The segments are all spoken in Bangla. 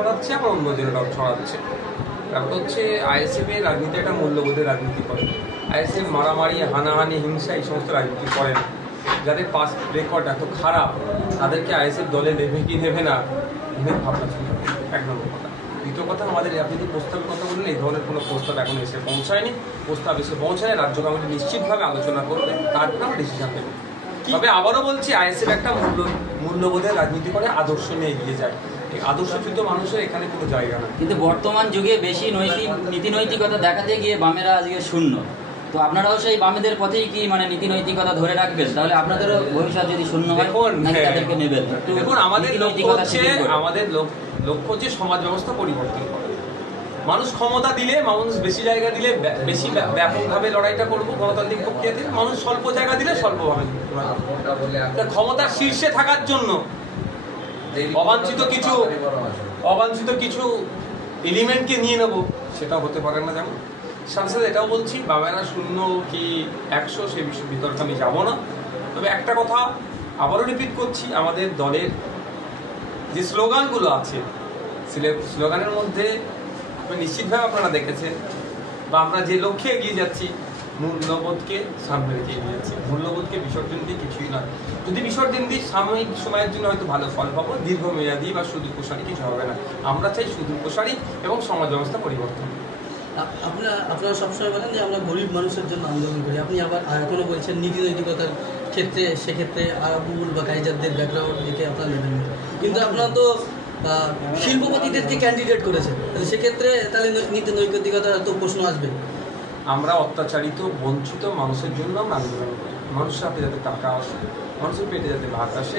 ছড়াচ্ছে, আবার অন্যজনেরাও ছড়াচ্ছে। তারপর হচ্ছে আইএসএফ এর রাজনীতি একটা মূল্যবোধের রাজনীতি করে। আইএসএফ মারামারি, হানাহানি, হিংসা এই সমস্ত রাজনীতি করে না। যাদের পাস রেকর্ড এত খারাপ তাদেরকে আইএসএফ দলে নেবে কি নেবে না এদের ভাবনা চিন্তা করবে, এক নম্বর কথা। দ্বিতীয় কথা, আমাদের আপনি যে প্রস্তাবের কথা বললেন, এই ধরনের কোনো প্রস্তাব এখন এসে পৌঁছায়নি। প্রস্তাব এসে পৌঁছায় রাজ্য কমিটি নিশ্চিতভাবে আলোচনা করবে, তারপরে আমরা ডিসিশন দেবো। তবে আবারও বলছি, আইএসএফ একটা মূল্যবোধের রাজনীতি করে, আদর্শ নিয়ে এগিয়ে যায়। এই আদর্শচ্যুত মানুষের এখানে কোনো জায়গা না। কিন্তু বর্তমান যুগে বেশি নীতি নৈতিকতা দেখাতে গিয়ে বামেরা আজকে শূন্য। তো আপনারাও সেই বামেদের পথেই কি মানে নীতি নৈতিকতা ধরে রাখবেন? তাহলে আপনাদেরও ভবিষ্যৎ যদি শূন্য হয় নাকি তাদেরকে নেবেন? দেখুন, আমাদের লক্ষ্য হচ্ছে সমাজ ব্যবস্থা পরিবর্তন করা। মানুষ ক্ষমতা দিলে, মানুষ বেশি জায়গা দিলে বেশি ব্যাপকভাবে লড়াইটা করবো গণতান্ত্রিক প্রক্রিয়াতে, মানুষ স্বল্প জায়গা দিলে স্বল্পভাবে। ক্ষমতার শীর্ষে থাকার জন্য অবাঞ্ছিত কিছু এলিমেন্টকে নিয়ে নেবো, সেটাও হতে পারে না। যেমন সাথে এটাও বলছি, বামেরা শূন্য কি 100 সে বিষয়ে বিতর্কে আমি যাবো না। তবে একটা কথা আবারও রিপিট করছি, আমাদের দলের যে স্লোগানগুলো আছে, স্লোগানের মধ্যে নিশ্চিতভাবে আপনারা দেখেছেন বা আমরা যে লক্ষ্যে এগিয়ে যাচ্ছি, মূল্যবোধকে সামনে রেখে এগিয়ে যাচ্ছি। মূল্যবোধকে বিসর্জন দিয়ে কিছুই নয়। যদি বিসর্জন দিই সাময়িক সময়ের জন্য হয়তো ভালো ফল পাবো, দীর্ঘমেয়াদী বা সুদূর প্রসারী কিছু হবে না। আমরা চাই সুদূর প্রসারী এবং সমাজ ব্যবস্থা পরিবর্তন। আপনারা সবসময় বলেন যে আমরা গরিব মানুষের জন্য আন্দোলন করি, আপনি আবার এখনো বলছেন নীতি নৈতিকতার ক্ষেত্রে, সেক্ষেত্রে আবুল বা কাইজারদের ব্যাকগ্রাউন্ড দেখে আপনারা নেবেন। কিন্তু আপনারা তো শিল্পপতিদেরকে ক্যান্ডিডেট করেছেন, সেক্ষেত্রে তাহলে নীতি নৈতিকতার তো প্রশ্ন আসবে। আমরা অত্যাচারিত বঞ্চিত মানুষের জন্য আমরা আন্দোলন করি। মানুষের হাতে যাতে টাকা আসে, মানুষের পেটে যাতে ভাত আসে,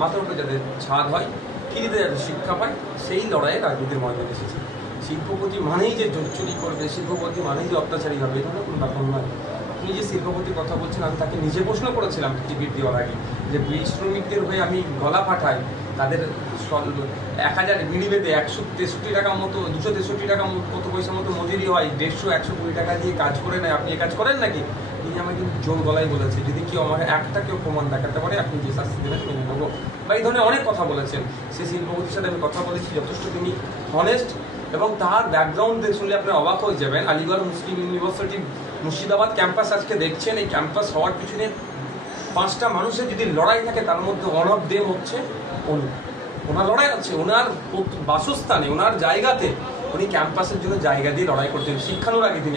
মাথার উপরে যাতে ছাদ হয়, ফ্রিতে যাতে শিক্ষা পায়, সেই লড়াইয়ে রাজনীতির ময়দানে এসেছে। শিল্পপতি মানেই যে জোর চুরি করবে, শিল্পপতি মানেই যে অত্যাচারী হবে, এই ধরনের কোনো ব্যাপার নয়। আপনি যে শিল্পপতির কথা বলছেন, আমি তাকে নিজে প্রশ্ন করেছিলাম টিকিট দেওয়ার আগে, যে বিড়ি শ্রমিকদের হয়ে আমি গলা ফাটাই, তাদের 1000 বিড়ি বেঁধে 163 টাকা মতো, 263 টাকা কত পয়সা মতো মজুরি হয়, 150-120 টাকা দিয়ে কাজ করে নেয়, আপনি এ কাজ করেন নাকি? তিনি আমাকে জোর গলায় বলেছে, যদি কেউ আমার কেউ প্রমাণ দেখাতে পারে, আপনি যে শাস্তি দেবেন মেনে নেবো, বা এই ধরনের অনেক কথা বলেছেন। সেই শিল্পপতির সাথে আমি কথা বলেছি, যথেষ্ট তিনি হনেস্ট, এবং তার ব্যাকগ্রাউন্ড শুনলে আপনি অবাক হয়ে যাবেন। আলিগড় মুসলিম ইউনিভার্সিটি মুর্শিদাবাদ ক্যাম্পাস আজকে দেখছেন, এই ক্যাম্পাস হওয়ার পিছনে 5টা মানুষের যদি লড়াই থাকে, তার মধ্যে ওয়ান অফ দেম হচ্ছে উনি। ওনার লড়াই আছে, ওনার বাসস্থানে, ওনার জায়গাতে উনি ক্যাম্পাসের জন্য জায়গা দিয়ে লড়াই করতেন। শিক্ষানুরাগী তিনি।